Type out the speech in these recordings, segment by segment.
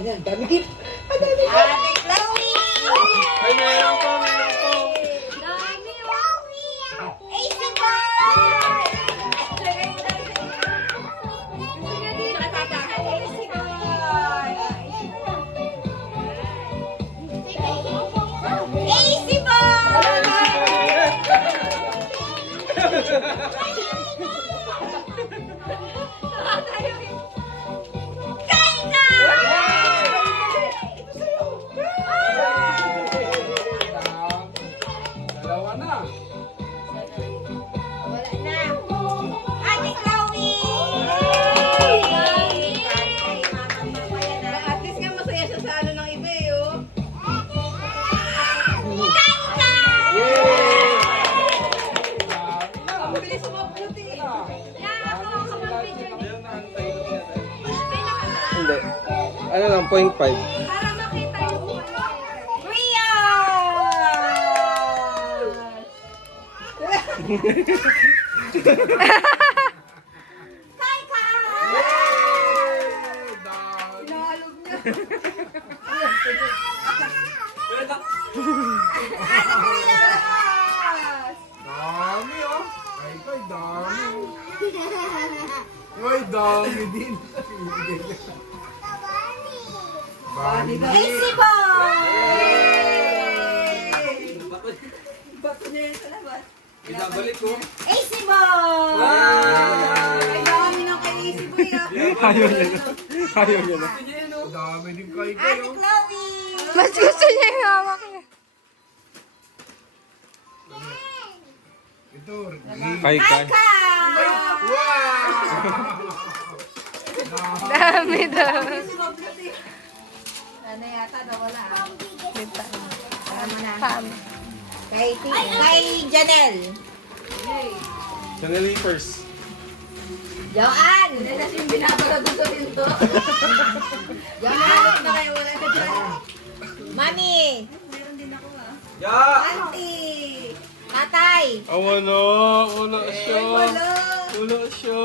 Ayan, dami gift. Ate Chloe! Ay, meron po. Dami, oh! Easy boy! Lagay mo tayo sa iyo. Gusto niya din. Easy boy! Easy Dalawa na. Wala na. Ate Chloe! At least nga masaya siya sa ano ng iba eh, oh. Ang bilis umabot eh. Hindi. Ano lang, 0.5. Para makita yung Kuya! Kai ka! Inaalog niya. Dami, oh. Ay, dami. Ay, dami din. Dami. Easy boy! Bato niya yun sa labas. Binabalik ko. Easy boy! Ay, dami ng kay Easy Boy ah. Ayaw niya na. Ayaw niya na. Dami din kay Ate kayo. Chloe! Mas gusto niya yung hawak niya. Ito, Kai kay ka. Wow! Dami daw. Sumabot eh. Ano yata nawala ah. Tama na. Pam. Kay Janelle. Channelie first. Joanne! Hindi na siyang binabara doon sa pinto. Joanne! Na kayo wala na dyan. Mami! Meron din ako ah. Ya! Auntie! Tatay! Oh, wala. Wala siya. Wala. Wala siya.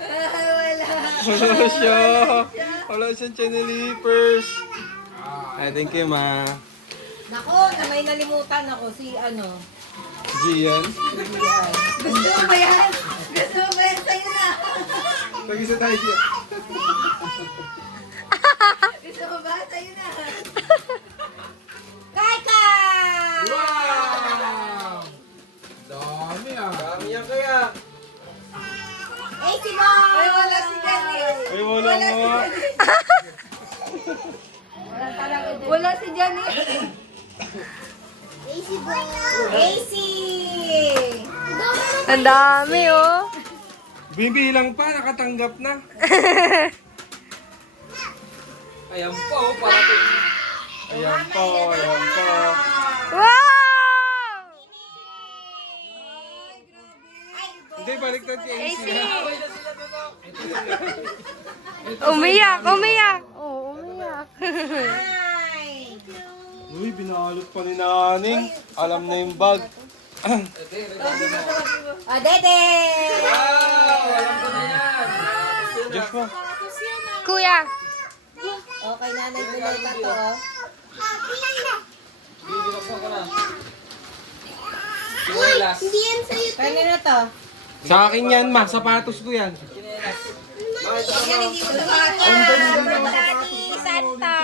Wala. Wala siya. Wala siyang Channelie first. Ay, thank you, ma. Nako, na may nalimutan ako si ano. Gian. Gusto mo ba yan? Gusto mo ba yan? Sa'yo na. Tag-isa tayo siya. Gusto mo ba? Sa'yo na. Kaika! Wow! Dami ah. Dami yan kaya. Hey, si Boy! Ay, wala si Janice. Ay, wala mo. Wala si Janice. Easy Boy! Easy! Ang dami, oh. Bibilang pa, nakatanggap na. Ayan po, parating. Ayan po, ayan po. Wow! Hindi, baliktad kay AC. Umiyak, umiyak. Oh, umiyak. Hi! Uy, binalot pa ni Naning. Alam na yung bag. O, Dede! Joshua. Kuya. Okay, nanay Bulota to, oh. Hindi yan sa'yo. Kanino to? Sa akin yan, ma. Sapatos ko yan. Yan, hindi mo Daddy Santa.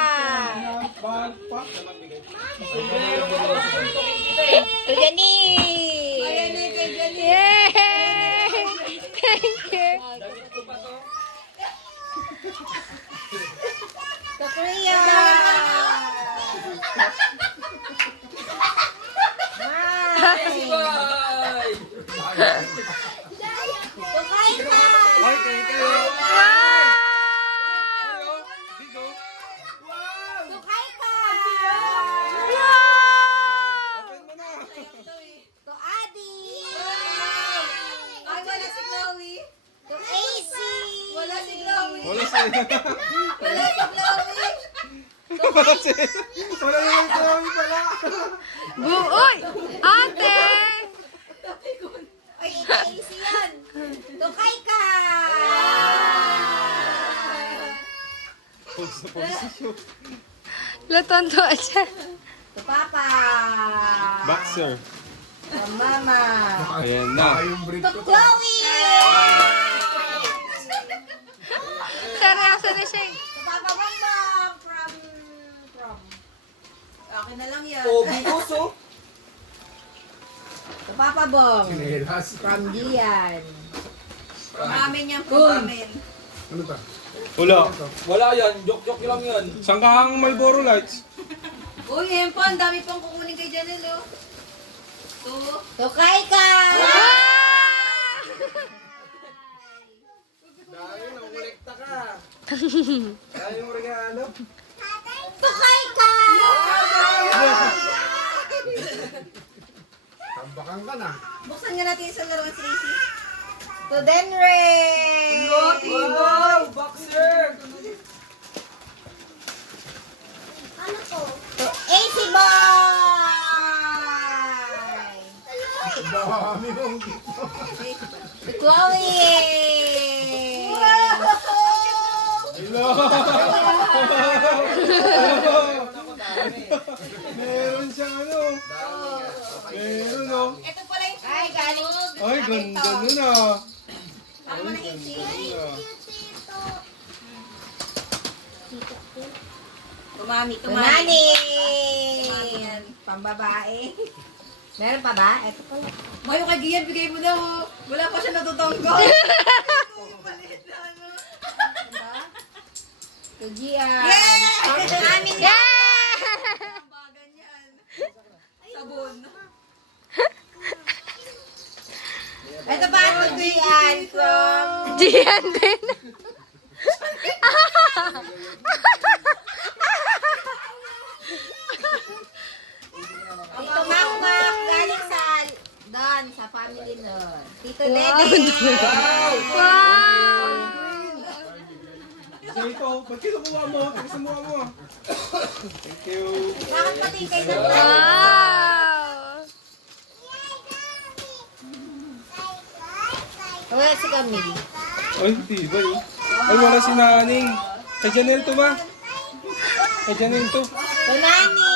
Gani! Yay! Thank you. To Korea! To Kaika! Ay, kay kayo. Dito. To Kaika! Open mo na. To Adi! Ay, wala si Chloe. To AC! Wala si Chloe. Wala si... Wala si Chloe. Wala si... Wala yung Chloe pala. Uy! Ate! Ay, AC yan! To Kaika! Lutonto siya. To Papa. Boxer. From Mama. Ayan na. To Chloe. Seryoso na siya. To Papa Bongbong. From. Akin na lang yan. Pogi puso. To Papa Bong. From Gian. From amin yan, from amin. Wala. Wala yan. Joke-joke lang yan. Saan ka ang Marlboro Lights? Uy, yan po, ang dami pang kukunin kay Janel, oh. To Kaika! Dahil nakulekta ka. Dahil yung regalo. To Kaika! Tambakan ka na. Buksan nga natin sa laruan, Tracy. To Denray! Wow! Boxer! To AC Boy! Dami mong To Chloe! Hello! Meron siyang ano. Meron oh. Ito pala yung... Ay, galing. Ay, ganda nun ah. Ako na AC. Tumami. Tumani! Pambabae. Meron pa ba? Ito pala. Mayo kay Gian, bigay mo daw. Wala pa siya natutanggap. To Gian. Amin Yeah! bagan yan. Sabon. Ito pa to Gian from... Diyan din. Tito Makmak, galing sa... Doon, sa family nun. Tito Dede. Wow! So ito, ba't kinukuha mo? Tigas mo mo. Thank you. Bakit pati kay Tito? Wow! Wala si Camille. Ay, di ba eh? Ay, wala si Naning. Kay Janelle to ba? Kay Janelle to. To Nani.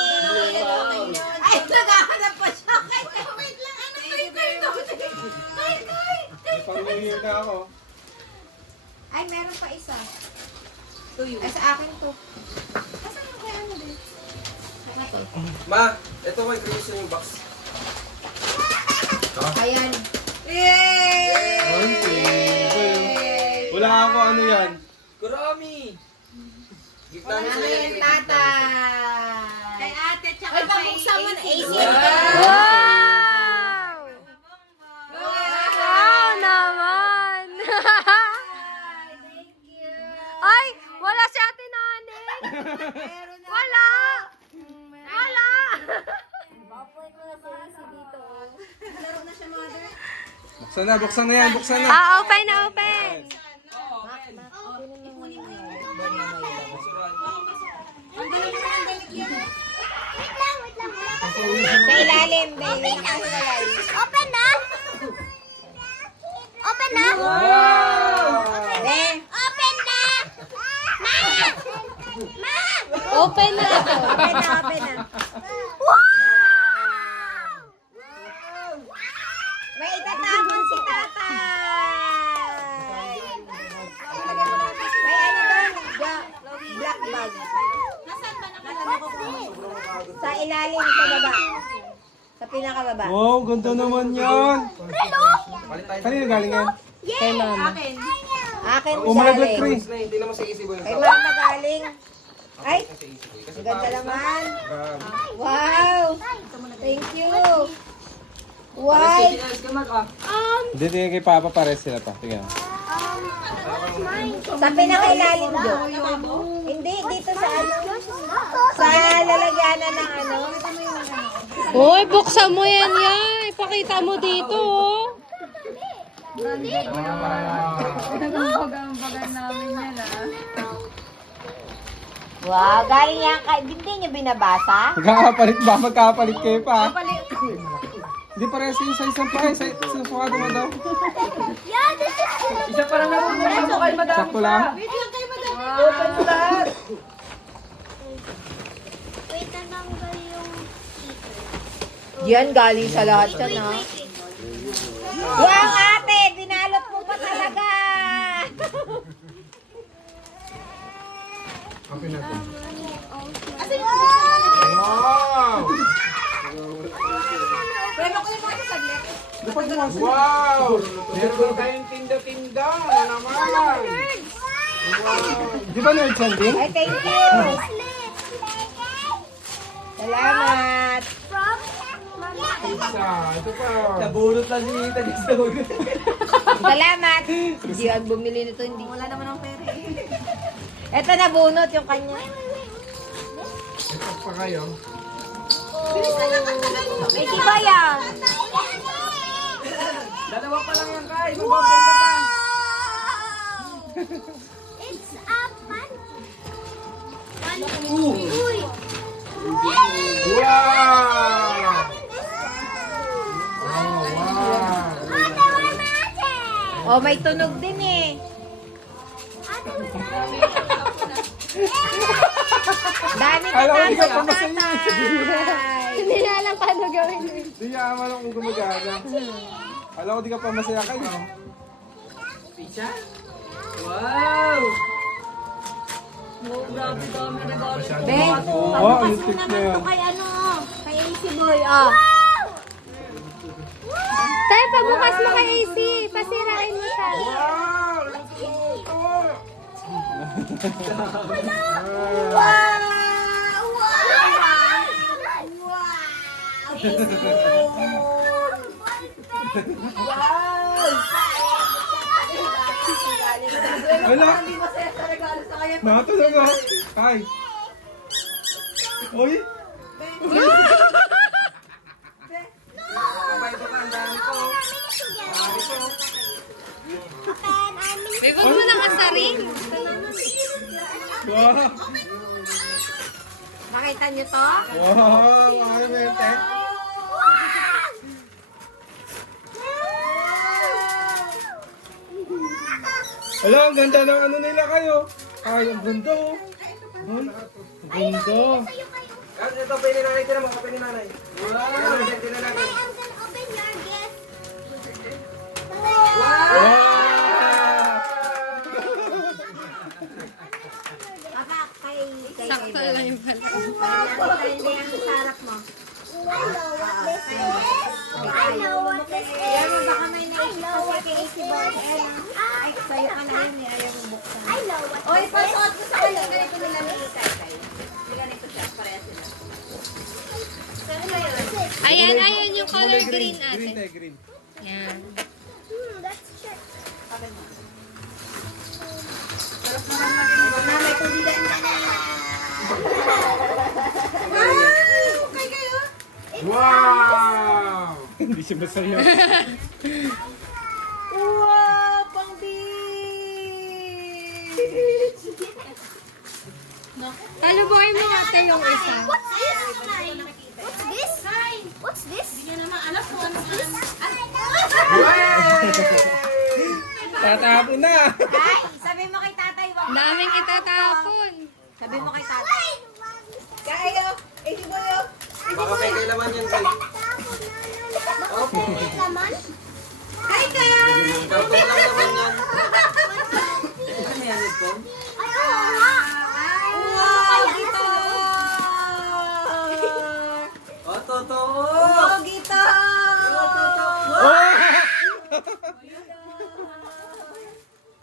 Ay, naghahanap pa siya. Wait lang, ano kay May pang-New Year na ako. Ay, meron pa isa. Tuyo. Ay, sa akin to. Asan yung kaya ano din? Ito. Ma, ito kay Chris yung box. Ayan. Ay, wala ako ano yan. Kurami! Gift namin Ano sa yung tatay? Kay ate, tsaka Ay, pabuksan mo na AC. Wow! Wow naman! Thank you. Ay, wala si Ate Nani. Meron na. Wala! Wala! Papoy ko na si AC dito. Laro na siya, mother. Buksan na yan, buksan na. Open na open! Sa ilalim, baby. Nakahiwalay. Open na! Open na! Be. Open na! Open na ito. Open na, open na. May itatapon si tatay. May ano doon? Black bag. Sa ilalim, sa baba. Sa pinakababa. Wow, ganda naman yan. Palit tayo. Kanina galing yan? Kay mama. Akin Umalaglag galing. Chris. Na, hindi naman sa easy boy yung Kay sabi. mama galing. Ay, Sa easy boy. Kasi ang ganda tapos naman. Grabe. Wow. Thank you. Why? Hindi, tingin kay Papa pares sila pa. Tingnan. Sa pinakailalim doon. Hindi, dito sa ano. Sa lalagyanan ng ano. Hoy, buksan mo yan yan. Ipakita mo dito, oh. Wow, galing yan kay... Hindi niyo binabasa? Magkakapalit ba? Magkakapalit kayo pa? Hindi parehas yung sa isang pa. Sa isang pa naman daw. Isa pa lang naman muna mo kay madam. Sakto lang. Wait lang kayo, madam. Wait, natanggal yung sticker. Yan, galing sa lahat yan, ha? Wait. Wow, ate! Binalot mo pa talaga! Kape na to. Wow! Pero ko yung mga saglit. Wow! Meron tayong tinda-tinda na naman. Di ba nerd yan din? Ay, thank you! Salamat! From Mama. Isa, ito pa. Nabunot lang si Nita dito. Salamat! Hindi ang bumili nito, hindi. Wala naman ang pera Ito na bunot yung kanya. Ito pa kayo. May tiba yan! Dalawa pa lang yan, Kai. Mag-open ka pa. It's a monkey. Uy! Wow! Oh, wow! Ate, wala natin! Oh, may tunog din eh. Ate, wala Dami ka Alam ko, hindi ka tayo, pa masaya. tatay. Hindi na alam paano gawin. Hindi niya aman kung gumagana. Alam ko di ka pa masaya kayo. Pizza? Wow! Ben, Wow, pabukas ang mo tip naman na yan. to kay ano, kay AC Boy, oh. Tay, pabukas mo kay AC. Pasirain mo siya. Wow! Luto! Wala. Nakatulog ako. Ay. Uy. Kapay ito ka, ang dami ko. May huwag mo nang asarin. Wow. Nakita niyo to? Wow. Ay, mente. Wala, ang ganda ng ano nila kayo. Ay, ang ganda oh. Ay, ang ganda. Guys, ito, pwede na natin naman. Kapay ni nanay. Wow! Ito na natin. I'm gonna open your gift. Wow. Papa, kay Sakto lang yung pala. Hindi ang sarap mo. I know what this is. Yan, baka may naisip kasi kay AC Boy. Ay, sa'yo ka na yun, ayaw mo buksan. I know what Oy, this is. pasuot ko sa kanya. Ganito nila ni Tay. Ganito siya, pareha sila. Ayan, ayan yung color green Green ate. tayo, green. Yan. That's shirt. Mamay ko dila na na. Wow! Hindi siya masaya. Wow, pang beach! Talubuhin mo ate yung isa. What's this? What's this? Tatapon na. Ay, sabi mo kay tatay, wag. Daming itatapon. Sabi mo kay tatay. Kayo, AC Boy, oh. Baka may kailaman yan, Kai. Opo. Laman? Hi, ka! Karton lang naman yan. Ano yan, ito? Ay, oo nga. Wow, guitar! Oh, totoo! Wow, guitar!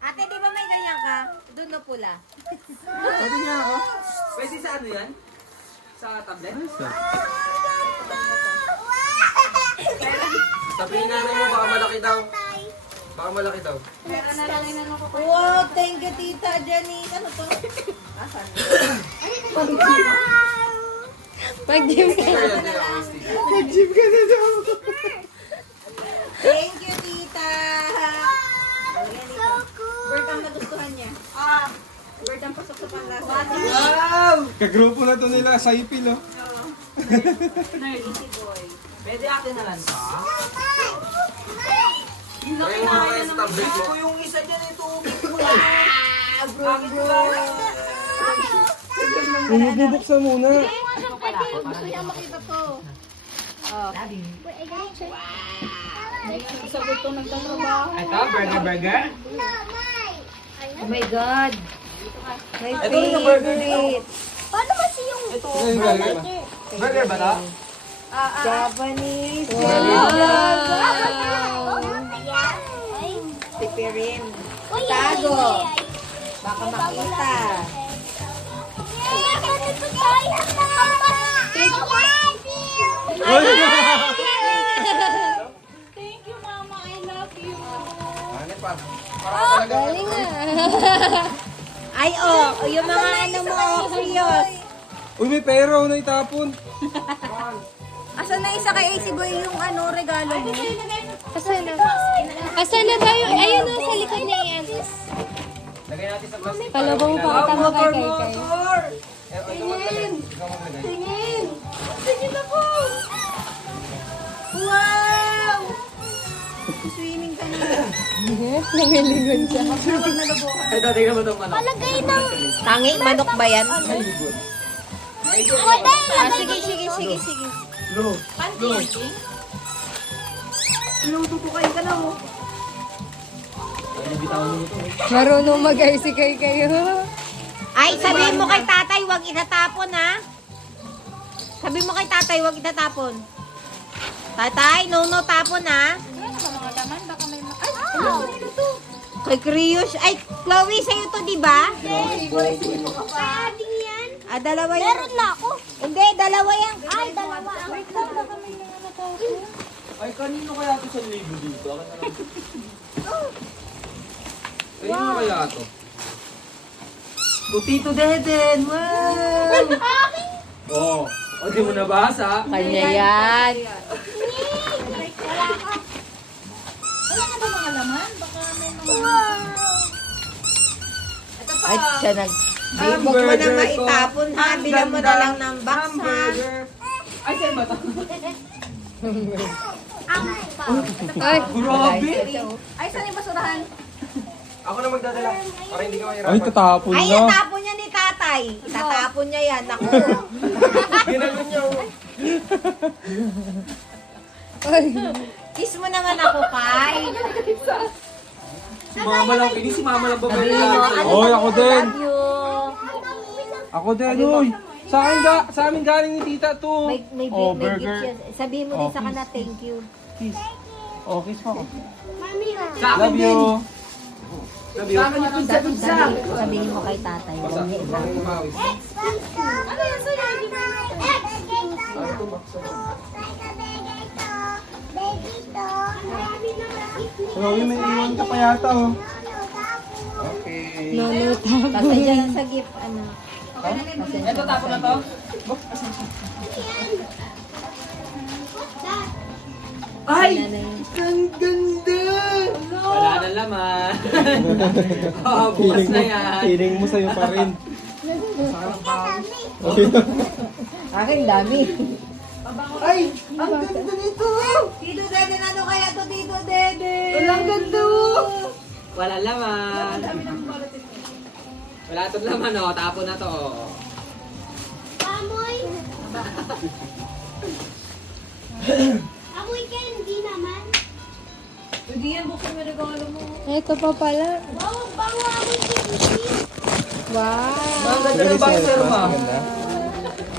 Ate, di ba may ganyan ka? Doon na pula. Sabi niya ako. Pwede sa ano yan? Sa tablet? Sabihin na mo, baka malaki daw. Baka malaki daw. Wow, thank you, Tita Janice. Ano to? Asan? Pag-gym ka. Sticker yan, din ako, sticker. Nag-gym ka na daw. Thank you, Tita. Bert ang nagustuhan niya. Bert ang pasok sa panlasa. Wow! Kagrupo na to nila sa ipil oh. Easy boy. Pwede akin na lang pa? Try mo na kaya sa tablet mo. Yung isa dyan, ito. Bro, bro. Bubuksan muna. Gusto niya makita to. Wait, I gotta check. Sagot to nagtatrabaho. Ito, burger. No, mine. Oh my God. My Ito rin yung burger dito. favorite. Paano kasi yung... Ayun, galing ba? Burger ba ito? Japanese. Pipirin. Tago. Baka makita. Thank you, Mama. I love you. Ano pa? Galing ah. Ay, yung mga ano mo, Prios. Uy, may pera na itapon. Asan na isa kay AC Boy yung ano, regalo mo? Asan na? Asan na ba yung... Ayun o, sa likod na yan. Lagay natin sa plastic. Palabang pakita mo kay Kay. Tingin! Tingin! Tingin ako! Wow! Swimming ka na. Nangiligon siya. Ito, tingnan mo itong manok. Palagay ng... Tangi, manok ba yan? Sige. Sige. Inututukain ka na, oh. Marunong mag-ay si Kay kayo. Ay, sabihin mo kay tatay, huwag itatapon, ha? Sabihin mo kay tatay, huwag itatapon. Tatay, no tapon, ha? Ano ba mga laman? Baka may mga... Ay! Kay Krios. Ay, Chloe, sa'yo to, di ba? Pwedeng yan. Ah, dalawa yan. Meron na ako. Hindi, dalawa yan. Ay, dalawa. Wait lang, baka may mga natapon. Ay, kanino kaya ito sa libo dito? Akin na lang. Kanino kaya ito? Tito Deden! Wow! Oh, o di mo nabasa? Kanya yan. Wala na ba mga laman? Baka may mga... Ay, siya nag... Huwag mo na maitapon, ha? Bilang mo na lang ng box, ha? Ay, saan ba ito? Ay, Grabe! Ay, saan yung basurahan? Ako na magdadala. Para hindi ka mahirapan. Ay, tatapon Ay, na. itatapon niya ni tatay. Itatapon niya yan. Naku. Ginagin niya. Kiss mo naman ako, Kai. Si mama lang. Hindi si mama lang ba Sabihin mo, ano Oy, ba ako mo, din. love you. Ako din, uy. Sa amin galing ni tita to. May Oh, may gift burger. yan. Sabihin mo din sa kanila, thank you. Kiss. Oh, kiss mo. Mami ha. Sa akin Love din. you. Sabi ko. Sabihin mo kay tatay. Huwag niya itapon. Ano yan sa'yo? Chloe, may iwan ka pa yata, oh. Okay. Tatay dyan sa gift, ano. Ito, tapo na to? Ay! Ang ganda! Wala na laman. Oh, bukas na yan. Feeling mo sa'yo pa rin. Aking dami. Ay! Ang ganda nito! Tito Dede, ano kaya to, Tito Dede? Ang ganda! Wala laman. Wala itong laman, oh. Tapo na to, oh. Amoy. Amoy ka, hindi naman. Hindi yan, buksan mo regalo mo. ito pa pala. Wow, bango amoy candy. Wow. Ang ganda ng boxer, ma.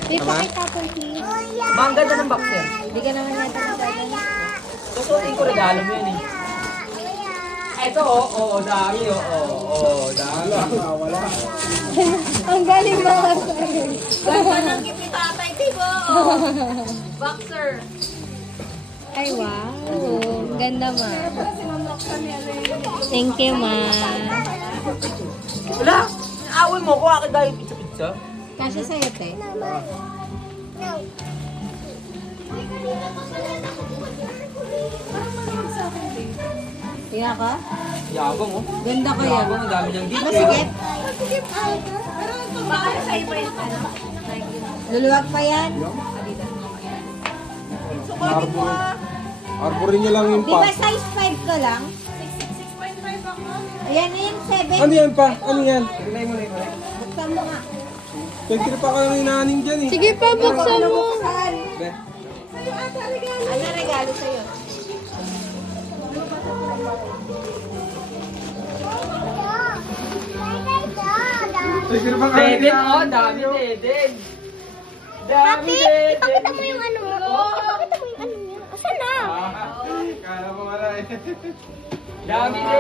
Di pa kita po, please. Ang ganda ng boxer. Hindi ka naman yata magdadala. Susuotin ko regalo mo yan, eh. Ito, oh, dami, oh, dami. Wala. Ang galing mga sa'yo. Ganda ng gift ni tatay, Tibo. Boxer. Ay, wow. Ganda, ma. Thank you, ma. Wala. Away mo ko, akin dahil pizza-pizza. Kasya sa'yo, te. Kaya ka? Yabang, oh. Ganda kaya. Yabang, ang dami niyang gift. Masigit. Baka sa iba yung ano. Luluwag pa yan. Sukatin mo ah. Arborin niya lang yung Di ba pa. size 5 ka lang? 6.5 ako. Ayan na yung 7. Ano yan pa? Ano yan? Buksan mo nga. Pagtripa ka lang ni naning dyan eh. Sige pa, buksan mo. Be. Ano regalo sa'yo? Pagtripa ka lang ni Deden, oh, naning. dami Deden. Happy, Dami Deden. ipakita mo yung ano mo. Ipakita mo yung ano niya. Asan na? Kala mo wala eh. Dami Deden.